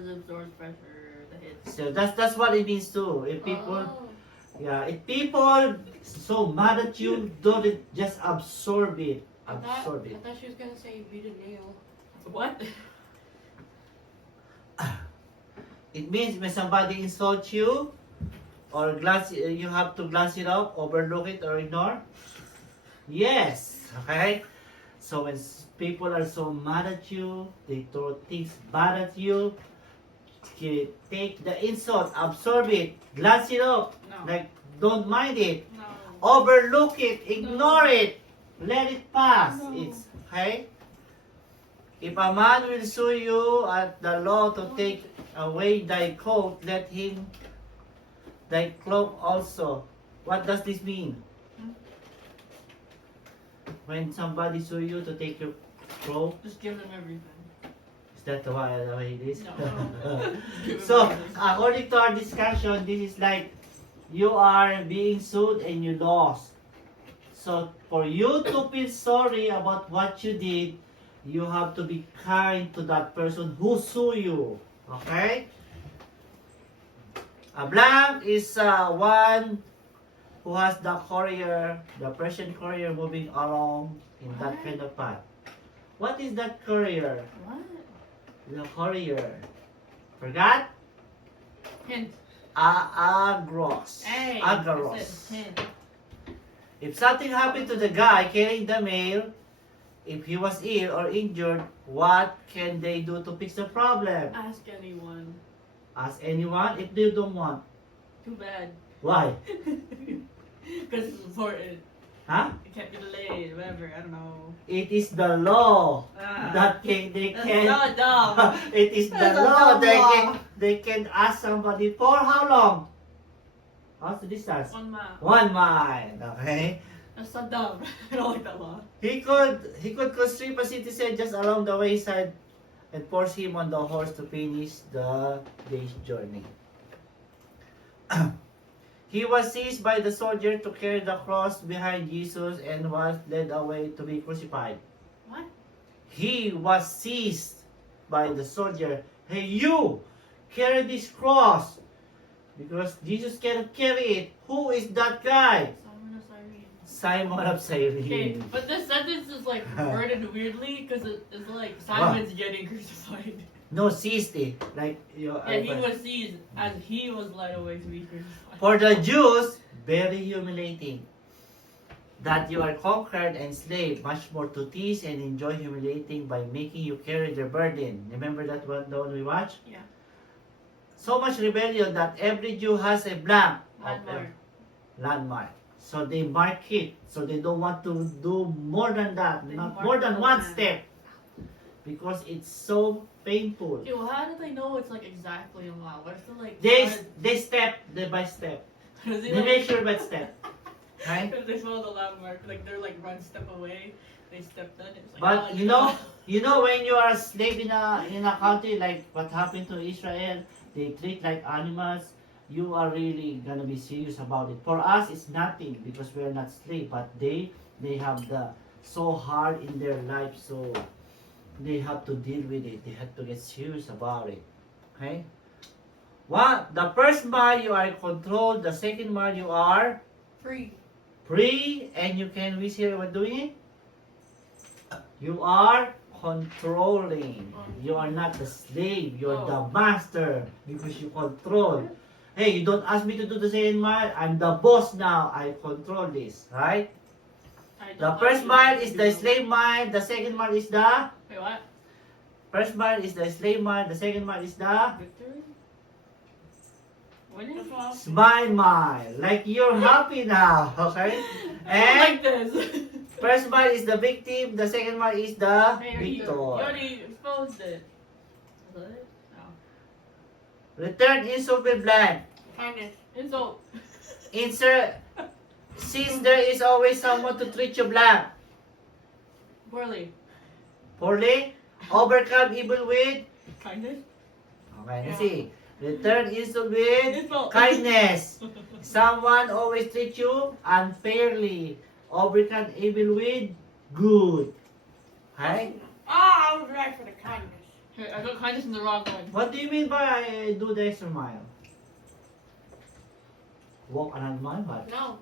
Because it absorbs pressure, the hits. So that's what it means too. If people, yeah, if people so mad at you, don't just absorb it. Absorb I it. thought she was gonna say beat a nail. What? It means when somebody insults you, or glance, you have to glance it up, overlook it, or ignore. Yes, okay. So when people are so mad at you, they throw things bad at you. Take the insult, absorb it, glance it up, No. like don't mind it, No. overlook it, ignore it, let it pass. No. It's okay. If a man will sue you at the law to take away thy coat, let him thy cloak also. What does this mean? When somebody sue you to take your cloak, Just give them everything. is that the way it is? No. Give them So, everything. according to our discussion, this is like you are being sued and you lost. So, for you to feel sorry about what you did, you have to be kind to that person who sue you. Okay? A blank is one who has the courier, the Persian courier moving along in that What? kind of path. What is that courier? What? The courier. Forgot? Hint. Agros. Hey. Agaros. That's it. Hint. If something happened to the guy carrying the mail, if he was ill or injured, what can they do to fix the problem? Ask anyone. Ask anyone if they don't want. Too bad. Why? Because it's important. Huh? It can't be delayed, whatever, I don't know. It is the law Ah. that they That's can. so dumb. It is the That's a law dumb they law. they can ask somebody for how long? How's the distance? 1 mile. 1 mile. Okay. That's so dumb. I don't like that law. He could constrict a citizen just along the wayside and force him on the horse to finish the day's journey. He was seized by the soldier to carry the cross behind Jesus and was led away to be crucified. What? He was seized by the soldier. Hey, you! Carry this cross! Because Jesus cannot carry it. Who is that guy? Simon of Cyrene. Simon of Okay, Cyrene. but this sentence is like worded weirdly because it's like Simon's getting crucified. No, seized it. Like, Yeah, he was seized as he was led away to be crucified. For the Jews, very humiliating. That you are conquered and enslaved, much more to tease and enjoy humiliating by making you carry their burden. Remember that one, the one we watched? Yeah. So much rebellion that every Jew has a blank of Landmark. landmark. So they mark it. So they don't want to do more than that, They not mark more than the one land. step. Because it's so painful. Okay, well, how do they know it's like exactly a mile? What if they're like. They step, they by step. Does They make sure by step. Right? If they follow the landmark, like they're like one step away, they stepped in. It's like, But oh, you know when you are a slave in a country like what happened to Israel, they treat like animals. You are really gonna be serious about it. For us, it's nothing because we are not slave. But they have the so hard in their life, so they have to deal with it. They have to get serious about it. Okay. What the first mile you are controlled. The second mile you are free. free, and you can we see what doing it. You are controlling. You are not the slave. You are the master because you control. Hey, you don't ask me to do the second mile. I'm the boss now. I control this, right? The first mile is the slave mile. The second mile is the Wait, what? first mile is the slave mile. The second mile is the Victory? Winning? smile mile. Like you're happy now, okay? I don't And like this. first mile is the victim. The second mile is the Hey, you victor. already exposed it. Was that it? No. Return insult with blank. Kindness. Insult. Insert. Since there is always someone to treat you blank. Poorly. Poorly. Overcome evil with. Kindness? Okay, let's Yeah. see. Return insult with Insult. kindness. Someone always treat you unfairly. Overcome evil with good. Okay? I was right for the kindness. Okay, I got kindness in the wrong one. What do you mean by do the extra mile? Walk another mile, what? No.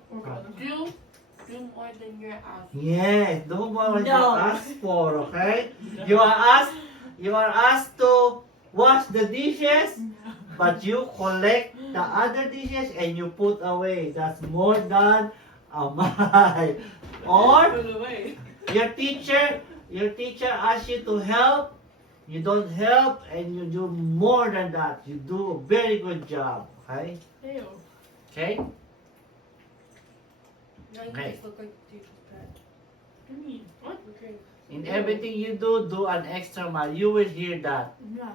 Do more than you're asked. Yes, do more what you No. asked for, okay? You are asked to wash the dishes, but you collect the other dishes and you put away. That's more than a mile. Or Put it away. your teacher asks you to help, you don't help, and you do more than that. You do a very good job, okay? Ew. Okay? Now you Okay. just look like teacher's pet. What do you mean? What? Okay. In everything you do an extra mile. You will hear that. No.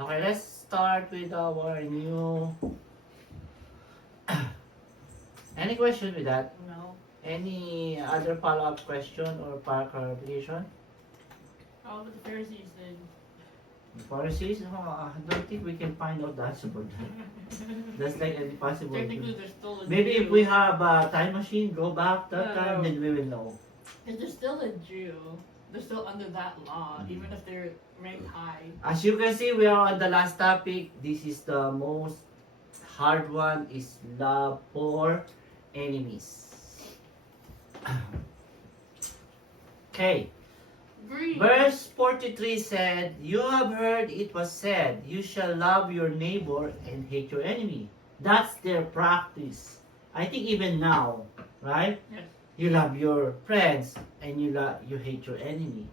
Okay, let's start with our new. Any question with that? No. Any other follow-up question or clarification? How about the Pharisees then? Pharisees? I don't think we can find out the answer for that. That's like impossible. Technically, they're still a Maybe Jew. if we have a time machine, go back that No. time, then we will know. If they're still a Jew, they're still under that law, even if they're ranked high. As you can see, we are on the last topic. This is the most hard one, is love for enemies. Okay. Green. Verse 43 said, You have heard it was said, you shall love your neighbor and hate your enemy. That's their practice. I think even now, right? Yes. You love your friends and you hate your enemy.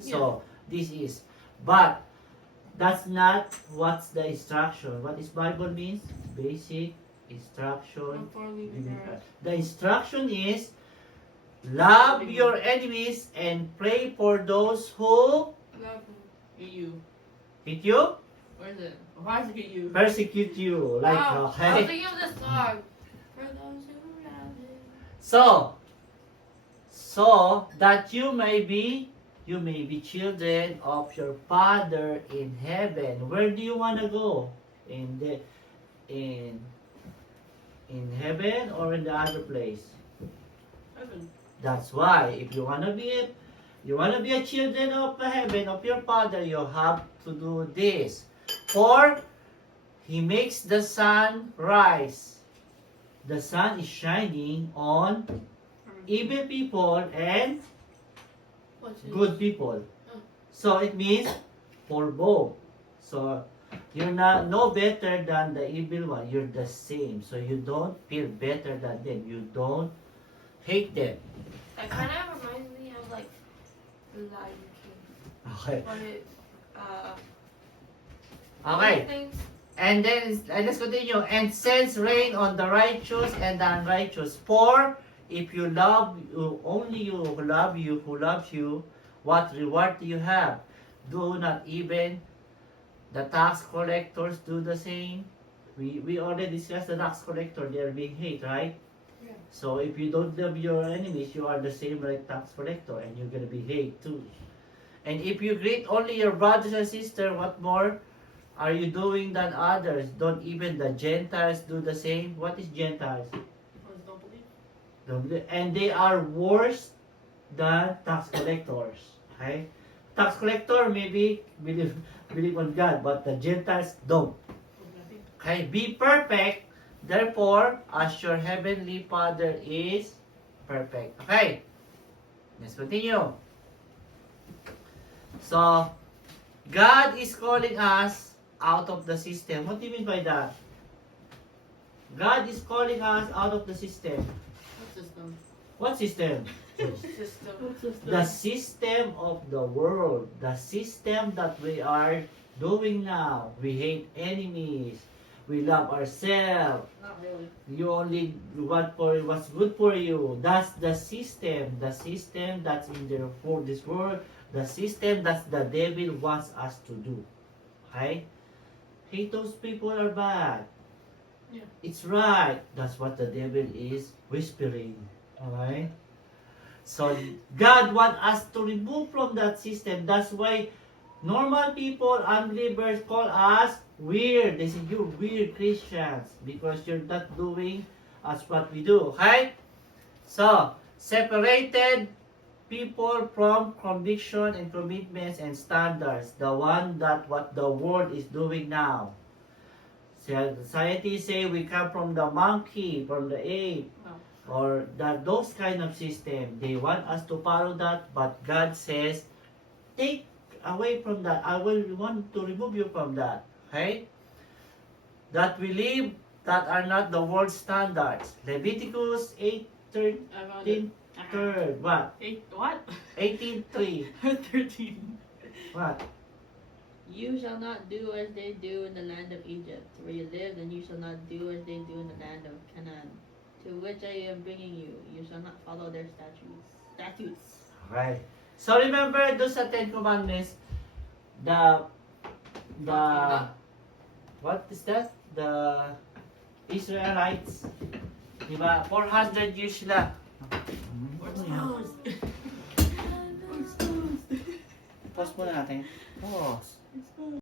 So this is, but that's not what's the instruction. What is Bible means? Basic instruction. Before leaving the earth. The instruction is love your enemies and pray for those who Love him. Get you. hate you, Where is it? Why does it get you? persecute you. Like, Wow, I was okay. thinking of this song. For those who love him. So that you may be children of your Father in heaven. Where do you want to go? In heaven or in the other place? Heaven. That's why if you wanna be a children of heaven of your Father, you have to do this. For He makes the sun rise. The sun is shining on evil people and What's it? good people. So it means for both. So you're not no better than the evil one. You're the same. So you don't feel better than them. You don't hate them. That kind of reminds me of like the Lion King. Okay. But it, Okay. things. And then let's continue. And sends rain on the righteous and the unrighteous. For if you love you, only you who loves you, what reward do you have? Do not even the tax collectors do the same? We already discussed the tax collector. They are being hate, right? Yeah. So if you don't love your enemies, you are the same like tax collector, and you're gonna be hate too. And if you greet only your brothers and sisters, what more are you doing than others? Don't even the Gentiles do the same? What is Gentiles? Or don't believe. And they are worse than tax collectors. Okay? Tax collector maybe believe on God, but the Gentiles don't. Nothing. Okay? Be perfect, therefore, as your heavenly Father is perfect. Okay? Let's continue. So, God is calling us out of the system. What do you mean by that? God is calling us out of the system. What system? What system? System. What system? The system of the world. The system that we are doing now. We hate enemies. We love ourselves. Not really. You only want for what's good for you. That's the system. The system that's in there for this world. The system that the devil wants us to do. Okay? Hate those people are bad. Yeah. It's right. That's what the devil is whispering. Alright? So God wants us to remove from that system. That's why normal people, unbelievers, call us weird. They say, you're weird Christians because you're not doing as what we do. Okay? So, separated people from conviction and commitments and standards, the one that what the world is doing now. Society say we come from the monkey, from the ape, or that those kind of system. They want us to follow that, but God says, take away from that. I will want to remove you from that. Okay? That we live that are not the world standards. Leviticus 8:13. I found it. Third, what? What? 18:3. 13. What? You shall not do as they do in the land of Egypt, where you lived, and you shall not do as they do in the land of Canaan, to which I am bringing you. You shall not follow their statutes. Okay. So remember, those sa Ten Commandments, the what is that? The Israelites, di ba? 400 years sila. Pause muna natin. Pause.